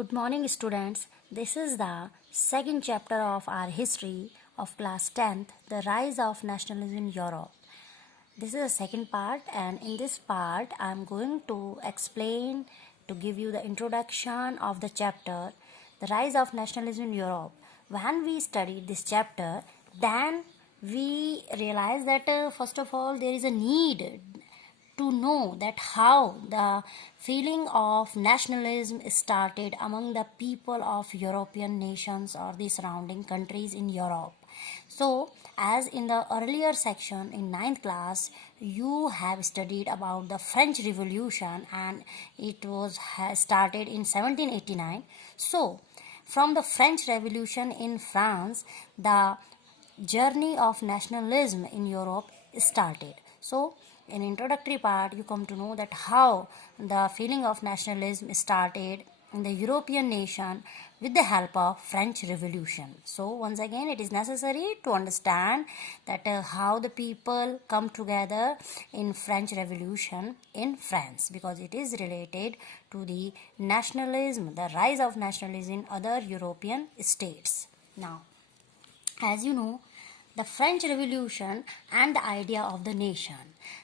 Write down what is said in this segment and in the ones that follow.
Good morning, students. This is the second chapter of our history of class 10th, The Rise of Nationalism in Europe. This is the second part, and in this part, I am going to explain to give you the introduction of the chapter, The Rise of Nationalism in Europe. When we studied this chapter, then we realized that first of all, there is a need to know that how the feeling of nationalism started among the people of European nations or the surrounding countries in Europe. So, as in the earlier section in ninth class, you have studied about the French Revolution and it was started in 1789. So, from the French Revolution in France, the journey of nationalism in Europe started. So, in introductory part, you come to know that how the feeling of nationalism started in the European nation with the help of French Revolution. So, once again, it is necessary to understand that how the people come together in French Revolution in France, because it is related to the nationalism, the rise of nationalism in other European states. Now, as you know, the French Revolution and the idea of the nation.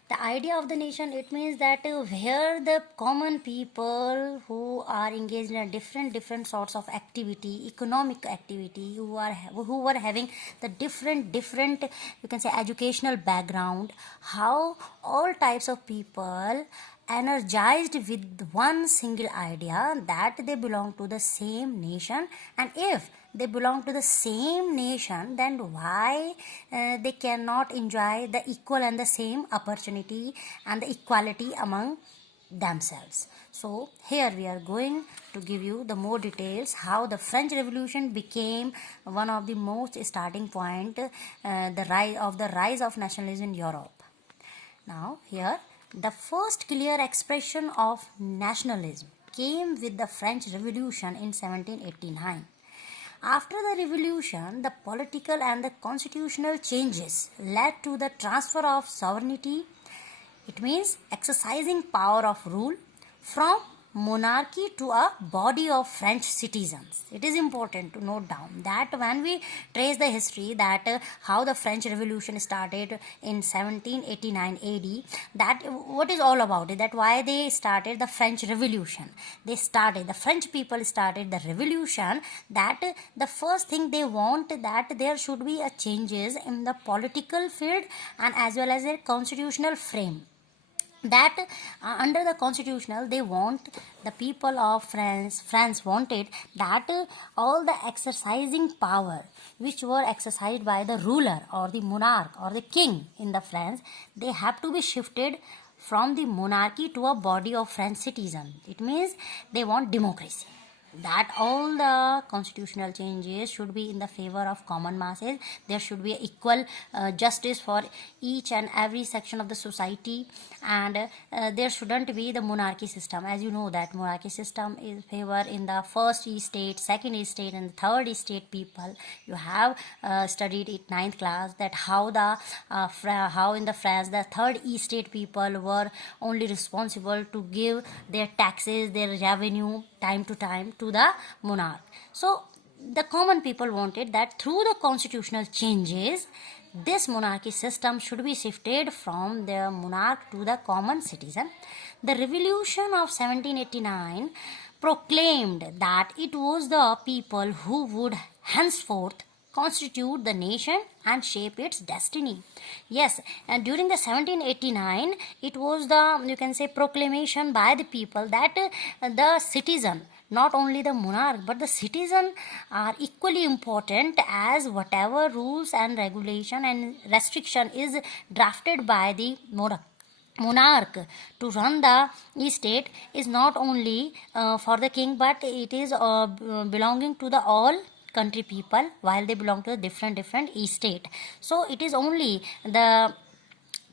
The idea of the nation, it means that where the common people who are engaged in a different sorts of activity, economic activity, who were having the different you can say educational background, how all types of people energized with one single idea that they belong to the same nation, and if they belong to the same nation, then why they cannot enjoy the equal and the same opportunity and the equality among themselves. So here we are going to give you the more details how the French Revolution became one of the most starting point, the rise of nationalism in Europe. Now here the first clear expression of nationalism came with the French Revolution in 1789. After the revolution, the political and the constitutional changes led to the transfer of sovereignty. It means exercising power of rule from monarchy to a body of French citizens. It is important to note down that when we trace the history that how the French Revolution started in 1789 AD, that what is all about it, that why they started the French Revolution. The French people started the revolution, that the first thing they want that there should be a changes in the political field and as well as their constitutional frame, that under the constitutional they want the people of France wanted that all the exercising power which were exercised by the ruler or the monarch or the king in the France, they have to be shifted from the monarchy to a body of French citizen. It means they want democracy, that all the constitutional changes should be in the favor of common masses. There should be equal justice for each and every section of the society, and there shouldn't be the monarchy system. As you know that monarchy system is favor in the first estate, second estate and third estate people. You have studied it ninth class that how how in the France the third estate people were only responsible to give their taxes, their revenue time to time to the monarch. So the common people wanted that through the constitutional changes, this monarchy system should be shifted from the monarch to the common citizen. The revolution of 1789 proclaimed that it was the people who would henceforth constitute the nation and shape its destiny. Yes, and during the 1789, it was the, you can say, proclamation by the people that the citizen, not only the monarch but the citizen, are equally important as whatever rules and regulation and restriction is drafted by the monarch to run the estate is not only for the king, but it is belonging to the all country people while they belong to a different estate. So it is only the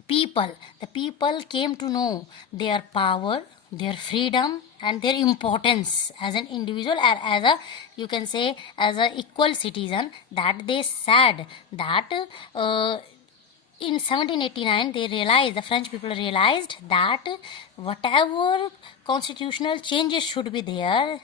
people came to know their power, their freedom and their importance as an individual, as a, you can say, as a equal citizen, that they said that in 1789 they realized, the French people realized that whatever constitutional changes should be there,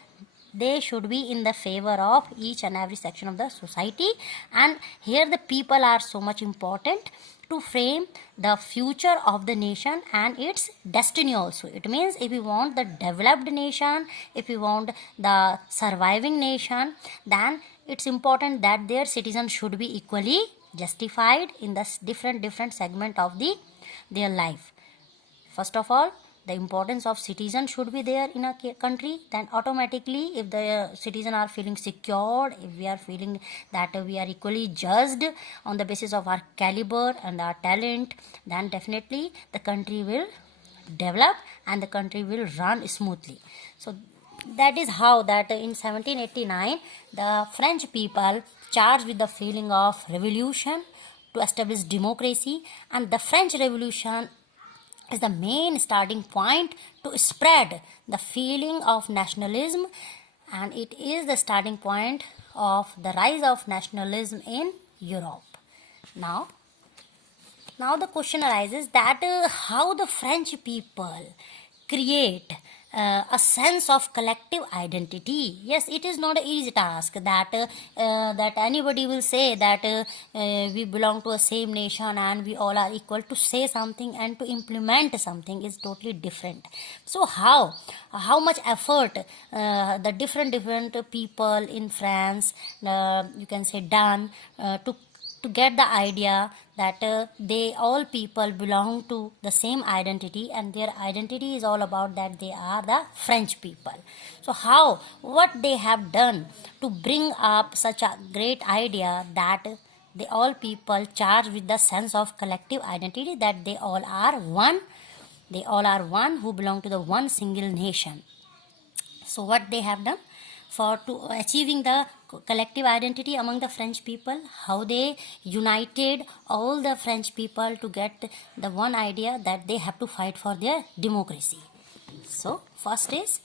they should be in the favor of each and every section of the society. And here the people are so much important to frame the future of the nation and its destiny also. It means if we want the developed nation, if we want the surviving nation, then it's important that their citizens should be equally justified in the different segment of their life. First of all, the importance of citizen should be there in a country. Then automatically, if the citizen are feeling secured, if we are feeling that we are equally judged on the basis of our caliber and our talent, then definitely the country will develop and the country will run smoothly. So that is how that in 1789 the French people charged with the feeling of revolution to establish democracy, and the French Revolution is the main starting point to spread the feeling of nationalism, and it is the starting point of the rise of nationalism in Europe. Now the question arises that how the French people create a sense of collective identity. Yes, it is not an easy task that anybody will say that we belong to a same nation and we all are equal. To say something and to implement something is totally different. So how much effort the different people in France, you can say, done to get the idea that they all people belong to the same identity, and their identity is all about that they are the French people. So what they have done to bring up such a great idea that they all people charged with the sense of collective identity, that they all are one who belong to the one single nation. So what they have done for to achieving the collective identity among the French people, how they united all the French people to get the one idea that they have to fight for their democracy. So first is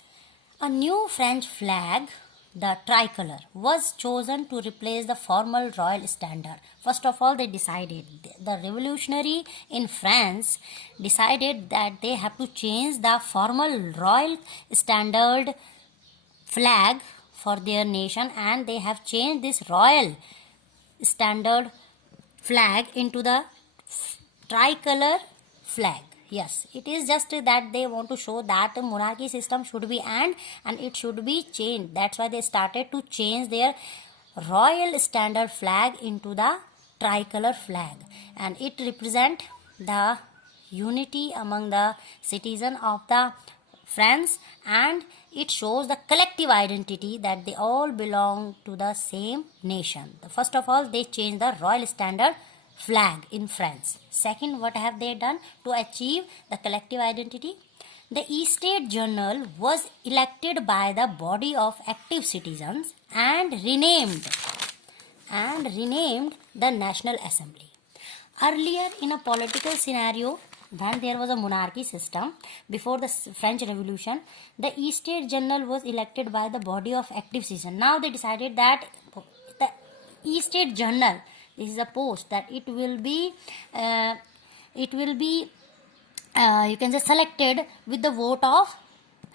a new French flag, the tricolor, was chosen to replace the formal royal standard. First of all, they decided, the revolutionary in France decided that they have to change the formal royal standard flag for their nation, and they have changed this royal standard flag into the tricolor flag. Yes, it is just that they want to show that the monarchy system should be and it should be changed. That's why they started to change their royal standard flag into the tricolor flag, and it represent the unity among the citizen of the France, and it shows the collective identity that they all belong to the same nation. First of all, they changed the royal standard flag in France. Second, what have they done to achieve the collective identity? The Estate Journal was elected by the body of active citizens and renamed the National Assembly. Earlier in a political scenario, when there was a monarchy system before the French Revolution, the Estate Journal was elected by the body of active citizens. Now they decided that the Estate Journal, this is a post that it will be you can say selected with the vote of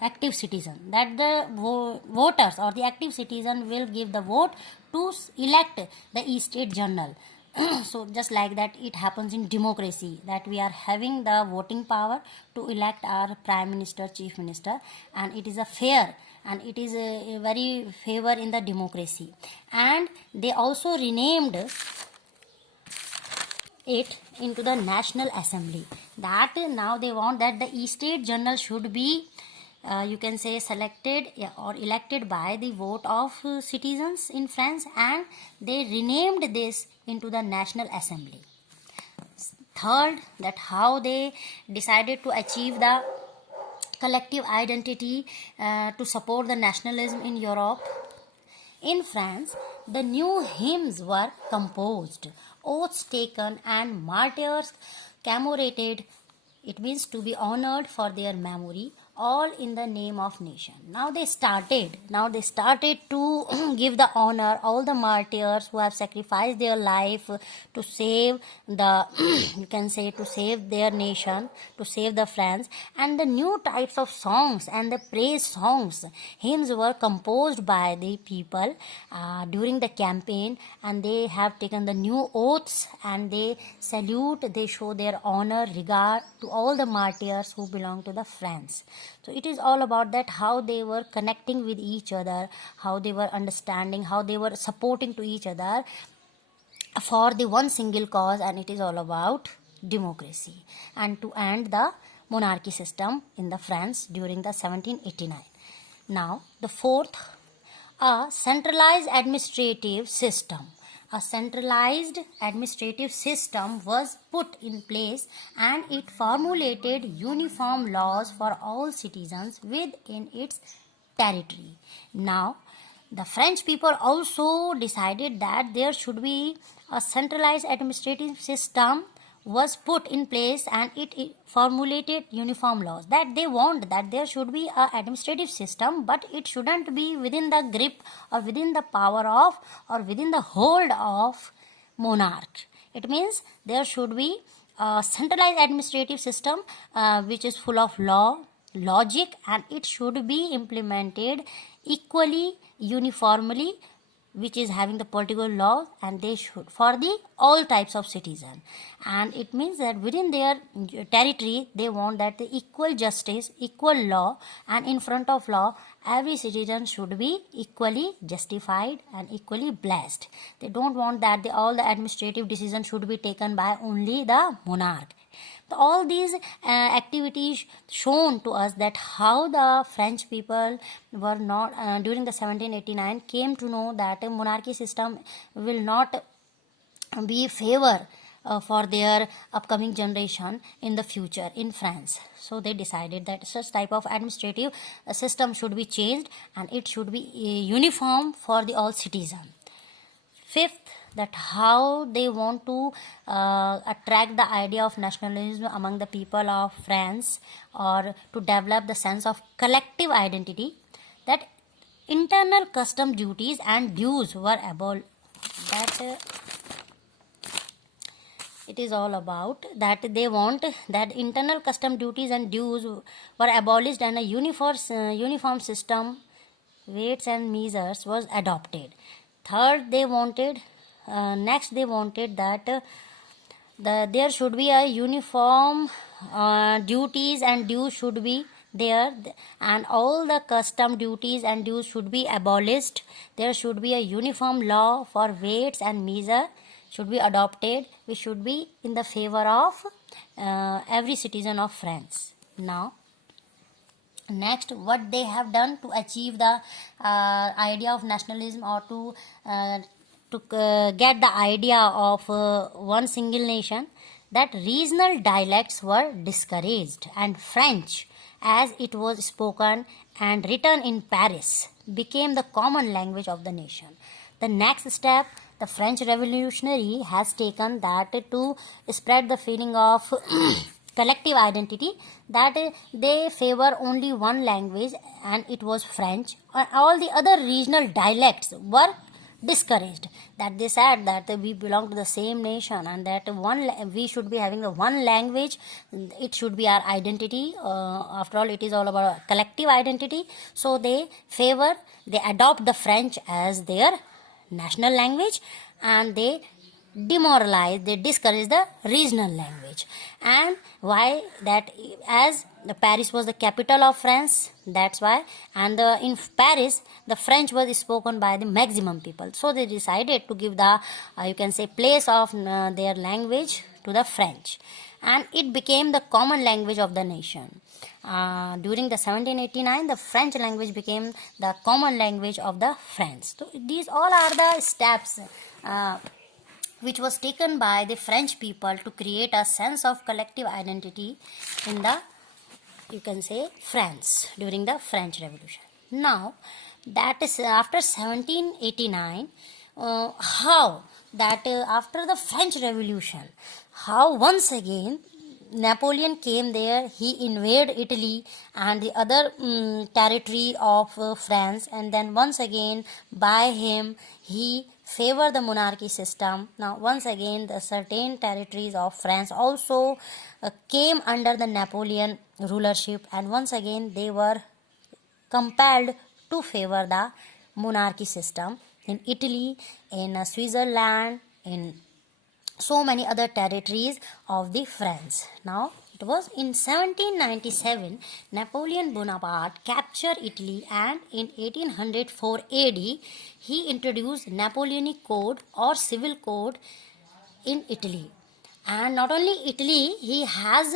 active citizen, that the voters or the active citizen will give the vote to elect the Estate Journal. So just like that it happens in democracy, that we are having the voting power to elect our prime minister, chief minister, and it is a fair and it is a very favor in the democracy. And they also renamed it into the National Assembly, that now they want that the Estate Journal should be you can say selected or elected by the vote of citizens in France, and they renamed this into the National Assembly. Third, that how they decided to achieve the collective identity to support the nationalism in Europe. In France, the new hymns were composed, oaths taken, and martyrs commemorated. It means to be honored for their memory. all in the name of nation. Now they started to give the honor all the martyrs who have sacrificed their life to save the you can say to save their nation, to save the France. And the new types of songs and the praise songs, hymns were composed by the people during the campaign, and they have taken the new oaths, and they salute, they show their honor, regard to all the martyrs who belong to the France. So it is all about that, how they were connecting with each other, how they were understanding, how they were supporting to each other for the one single cause, and it is all about democracy and to end the monarchy system in the France during the 1789. Now the fourth, a centralized administrative system. A centralized administrative system was put in place, and it formulated uniform laws for all citizens within its territory. Now, the French people also decided that there should be a centralized administrative system was put in place, and it formulated uniform laws, that they want that there should be a administrative system, but it shouldn't be within the grip or within the power of or within the hold of monarch. It means there should be a centralized administrative system which is full of law, logic, and it should be implemented equally, uniformly, which is having the political law, and they should for the all types of citizen. And it means that within their territory they want that the equal justice, equal law, and in front of law every citizen should be equally justified and equally blessed. They don't want that all the administrative decisions should be taken by only the monarch. All these activities shown to us that how the French people were not during the 1789 came to know that a monarchy system will not be favor for their upcoming generation in the future in France. So they decided that such type of administrative system should be changed, and it should be uniform for the all citizens. Fifth, that how they want to attract the idea of nationalism among the people of France, or to develop the sense of collective identity, that internal custom duties and dues were abolished. That it is all about that they want that internal custom duties and dues were abolished, and a uniform system, weights and measures was adopted. Third, they wanted they wanted that there should be a uniform duties and dues should be there, and all the custom duties and dues should be abolished. There should be a uniform law for weights and measure should be adopted, which should be in the favor of every citizen of France. Now, next, what they have done to achieve the idea of nationalism, or to get the idea of one single nation, that regional dialects were discouraged, and French, as it was spoken and written in Paris, became the common language of the nation. The next step the French Revolutionary has taken, that to spread the feeling of collective identity, that they favor only one language, and it was French. All the other regional dialects were discouraged, that they said that we belong to the same nation, and that we should be having the one language, it should be our identity. After all, it is all about collective identity. So they adopt the French as their national language, and they discourage the regional language. And why? That as Paris was the capital of France, that's why, and in Paris the French was spoken by the maximum people, so they decided to give the you can say place of their language to the French, and it became the common language of the nation. During the 1789, the French language became the common language of the France. So these all are the steps which was taken by the French people to create a sense of collective identity in the, you can say, France during the French Revolution. Now, that is after 1789, how that after the French Revolution, how once again Napoleon came there, he invaded Italy and the other territory of France, and then once again by him he favored the monarchy system. Now once again the certain territories of France also came under the Napoleon rulership, and once again they were compelled to favor the monarchy system in Italy, in Switzerland, in so many other territories of the France. Now, it was in 1797 Napoleon Bonaparte captured Italy, and in 1804 AD he introduced Napoleonic Code or Civil Code in Italy. And not only Italy, he has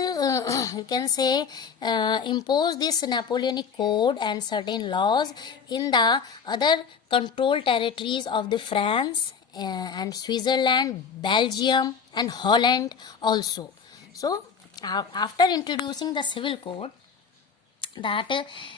you can say imposed this Napoleonic Code and certain laws in the other controlled territories of the France and Switzerland, Belgium and Holland also. So after introducing the civil code, that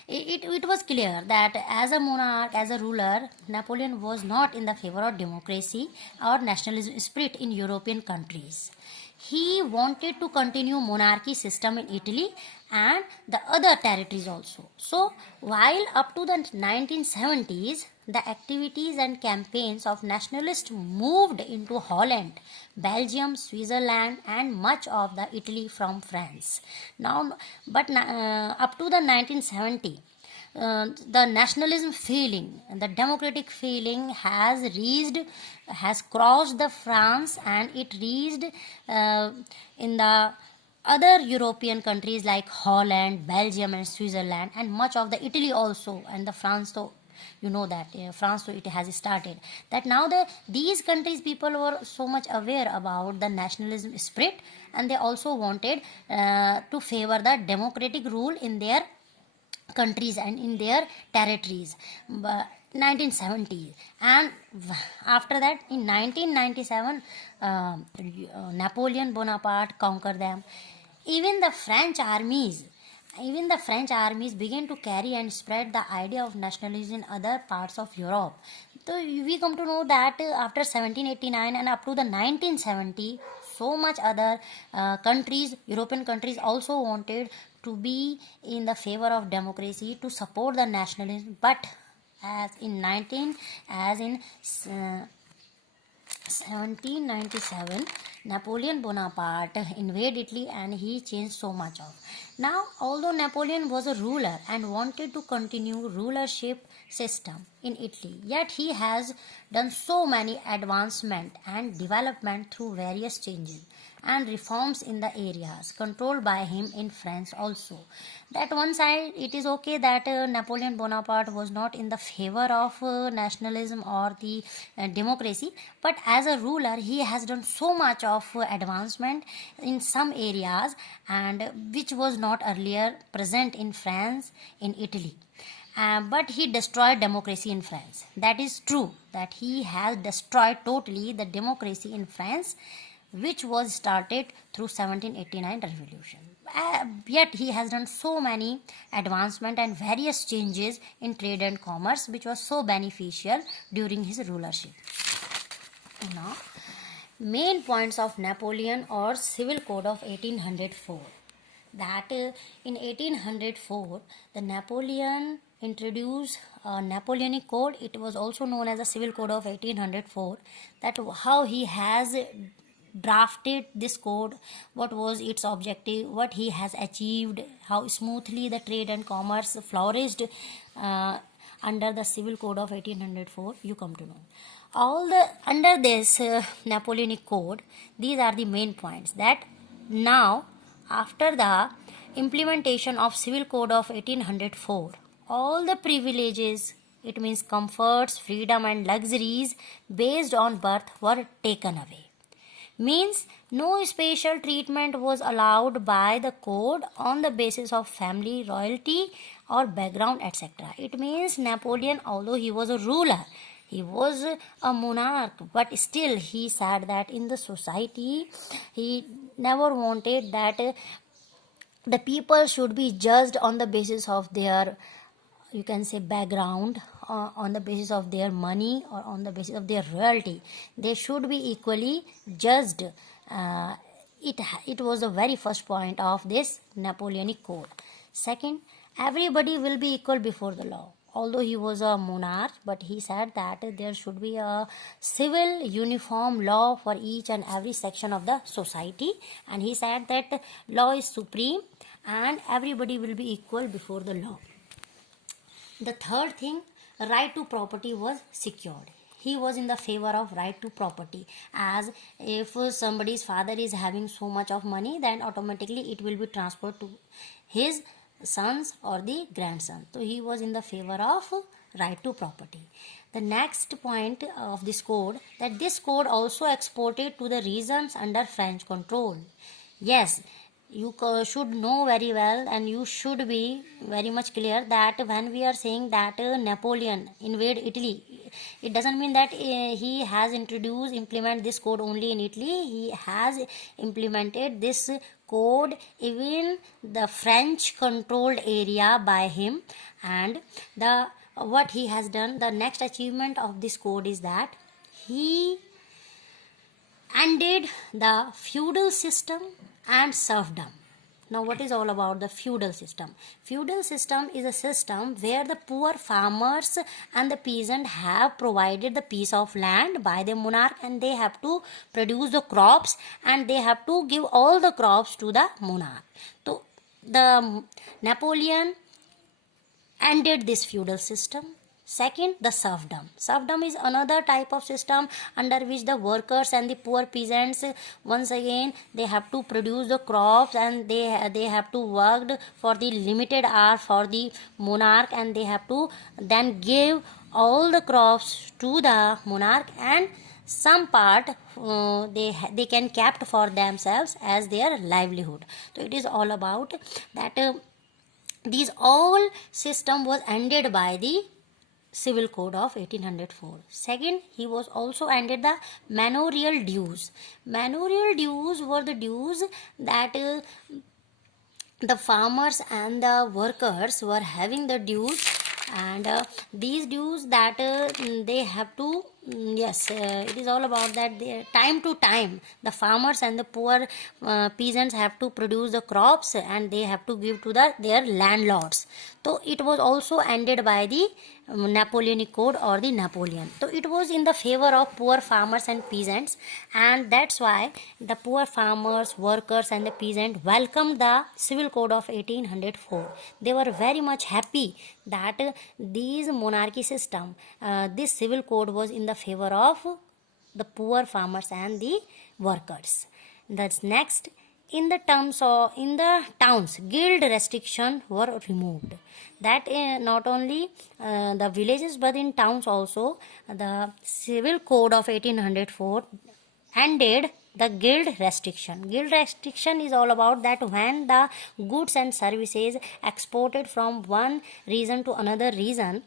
it was clear that as a monarch, as a ruler, Napoleon was not in the favor of democracy or nationalism spirit in European countries. He wanted to continue monarchy system in Italy and the other territories also. So while up to the 1970s, the activities and campaigns of nationalists moved into Holland, Belgium, Switzerland, and much of the Italy from France. Now, but up to the 1970, the nationalism feeling, the democratic feeling has crossed the France, and it reached in the other European countries like Holland, Belgium, and Switzerland, and much of the Italy also, and the France. So you know that France, so it has started that now these countries people were so much aware about the nationalism spirit, and they also wanted to favor the democratic rule in their countries and in their territories. But 1970s, and after that in 1997 Napoleon Bonaparte conquered them. even the french armies even the French armies began to carry and spread the idea of nationalism in other parts of Europe. So we come to know that after 1789 and up to the 1970, so much other countries, European countries, also wanted to be in the favor of democracy, to support the nationalism. But as in 1797, Napoleon Bonaparte invaded Italy and he changed so much of. Now, although Napoleon was a ruler and wanted to continue rulership system in Italy, yet he has done so many advancement and development through various changes and reforms in the areas controlled by him in France also. That one side, it is okay that Napoleon Bonaparte was not in the favor of nationalism or the democracy, but as a ruler he has done so much of advancement in some areas, and which was not earlier present in France, in Italy. But he destroyed democracy in France. That is true, that he has destroyed totally the democracy in France, which was started through 1789 revolution. Yet he has done so many advancement and various changes in trade and commerce, which was so beneficial during his rulership. Now, main points of Napoleon or Civil Code of 1804. That in 1804, the Napoleon introduced a Napoleonic Code. It was also known as the Civil Code of 1804. That how he has drafted this code, what was its objective, what he has achieved, how smoothly the trade and commerce flourished under the Civil Code of 1804, you come to know. All the under this Napoleonic Code, these are the main points. That now, after the implementation of Civil Code of 1804, all the privileges, it means comforts, freedom and luxuries based on birth, were taken away. Means no special treatment was allowed by the code on the basis of family, royalty or background, etc. It means Napoleon, although he was a ruler, he was a monarch, but still he said that in the society he never wanted that the people should be judged on the basis of their, you can say, background, on the basis of their money or on the basis of their royalty. They should be equally judged It was the very first point of this Napoleonic Code. Second, everybody will be equal before the law. Although he was a monarch, but he said that there should be a civil uniform law for each and every section of the society, and he said that law is supreme and everybody will be equal before the law. The third thing, right to property was secured. He was in the favor of right to property, as if somebody's father is having so much of money, then automatically it will be transferred to his sons or the grandson. So he was in the favor of right to property. The next point of this code, that this code also exported to the regions under French control. Yes, you should know very well, and you should be very much clear that when we are saying that Napoleon invade Italy, it doesn't mean that he has implement this code only in Italy. He has implemented this code even the French controlled area by him. And the what he has done, the next achievement of this code is that he ended the feudal system and serfdom. Now, what is all about the feudal system? Feudal system is a system where the poor farmers and the peasant have provided the piece of land by the monarch, and they have to produce the crops, and they have to give all the crops to the monarch. So the Napoleon ended this feudal system. Second, the serfdom. Serfdom is another type of system under which the workers and the poor peasants, once again, they have to produce the crops, and they have to work for the limited hour for the monarch, and they have to then give all the crops to the monarch, and some part they can kept for themselves as their livelihood. So it is all about that these all system was ended by the Civil Code of 1804. Second, he was also ended the manorial dues. Manorial dues were the dues that the farmers and the workers were having the dues, and these dues that they have to yes, it is all about that time to time the farmers and the poor peasants have to produce the crops, and they have to give to their landlords. So it was also ended by the Napoleonic Code or the Napoleon. So it was in the favor of poor farmers and peasants, and that's why the poor farmers, workers and the peasant welcomed the Civil Code of 1804. They were very much happy that these monarchy system, this Civil Code was in the favor of the poor farmers and the workers. That's next. In the towns, guild restriction were removed. That not only the villages, but in towns also, the Civil Code of 1804 ended the guild restriction. Guild restriction is all about that when the goods and services exported from one region to another region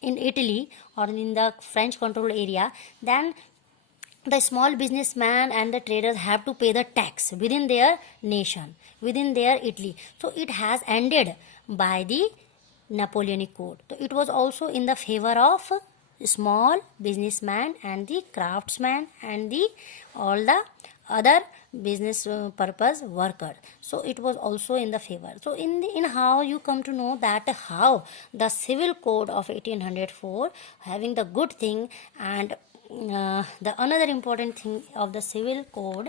in Italy or in the French controlled area, then the small businessman and the traders have to pay the tax within their nation, within their Italy. So it has ended by the Napoleonic Code. So it was also in the favor of small businessman and the craftsman and the all the other business purpose worker. So it was also in the favor. So in how you come to know that how the Civil Code of 1804 having the good thing, and the another important thing of the Civil Code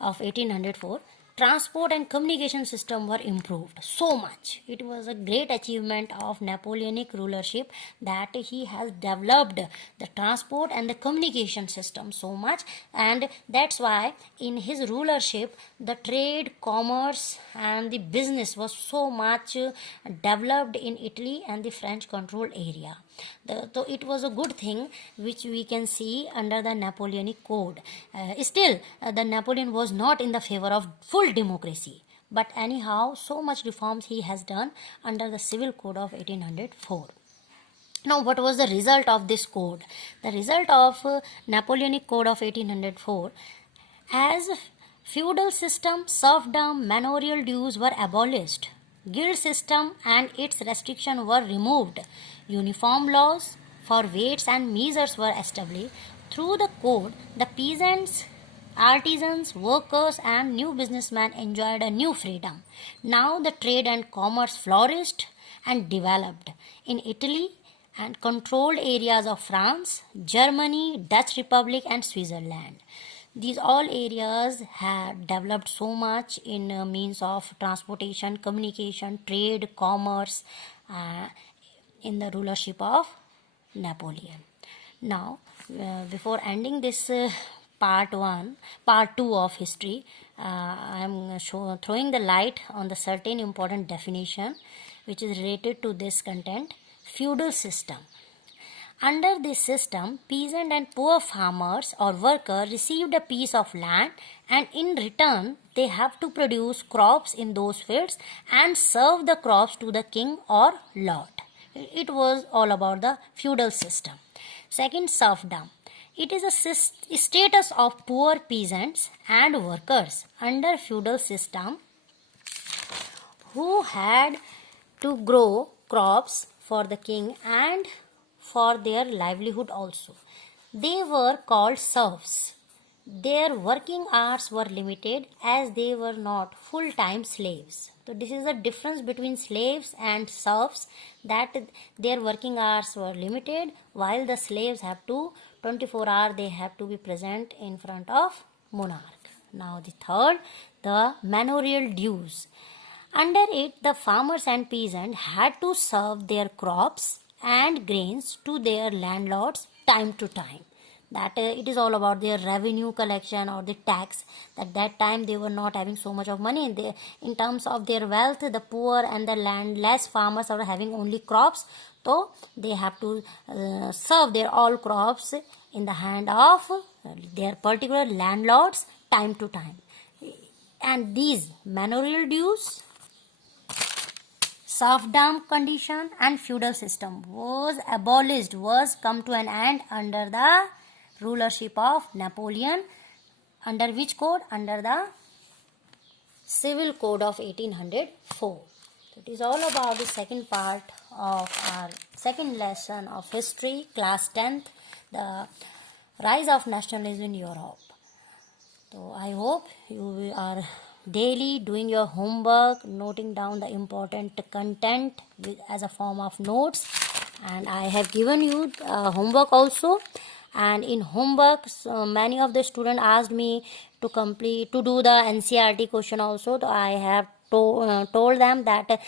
of 1804, transport and communication system were improved so much. It was a great achievement of Napoleonic rulership that he has developed the transport and the communication system so much, and that's why in his rulership the trade, commerce and the business was so much developed in Italy and the French controlled area. So it was a good thing which we can see under the Napoleonic Code. Still, the Napoleon was not in the favor of full democracy, but anyhow, so much reforms he has done under the Civil Code of 1804. Now, what was the result of this code? The result of Napoleonic Code of 1804, as feudal system, serfdom, manorial dues were abolished, guild system and its restriction were removed, uniform laws for weights and measures were established. Through the code, the peasants Artisans, workers, and new businessmen enjoyed a new freedom. Now the trade and commerce flourished and developed in Italy and controlled areas of France, Germany, Dutch Republic, and Switzerland. These all areas have developed so much in means of transportation, communication, trade, commerce, uh, in the rulership of Napoleon. Now, before ending this part 2 of history, I am throwing the light on the certain important definition which is related to this content. Feudal system. Under this system, peasant and poor farmers or worker received a piece of land, and in return they have to produce crops in those fields and serve the crops to the king or lord. It was all about the feudal system. Second, serfdom. It is a status of poor peasants and workers under feudal system who had to grow crops for the king and for their livelihood also. They were called serfs. Their working hours were limited as they were not full-time slaves. So this is the difference between slaves and serfs, that their working hours were limited while the slaves have to 24 hours they have to be present in front of monarch. Now the third, the manorial dues. Under it, the farmers and peasants had to serve their crops and grains to their landlords time to time. That it is all about their revenue collection or the tax. That time they were not having so much of money. In terms of their wealth, the poor and the landless farmers are having only crops. So they have to serve their all crops in the hand of their particular landlords time to time. And these manorial dues, serfdom condition and feudal system was abolished, was come to an end under the rulership of Napoleon. Under which code? Under the Civil Code of 1804. So it is all about the second part of our second lesson of history, class 10th, the rise of nationalism in Europe. So I hope you are daily doing your homework, noting down the important content as a form of notes, and I have given you homework also. And in homework, many of the students asked me to do the NCERT question also. So I have told them that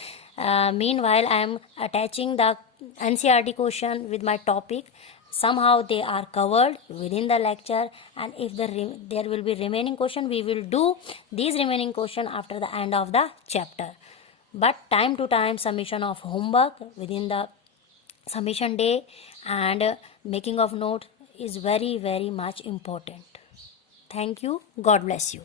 meanwhile I am attaching the NCERT question with my topic. Somehow they are covered within the lecture, and if there will be remaining question, we will do these remaining question after the end of the chapter. But time to time submission of homework within the submission day and making of note is very much important. Thank you. God bless you.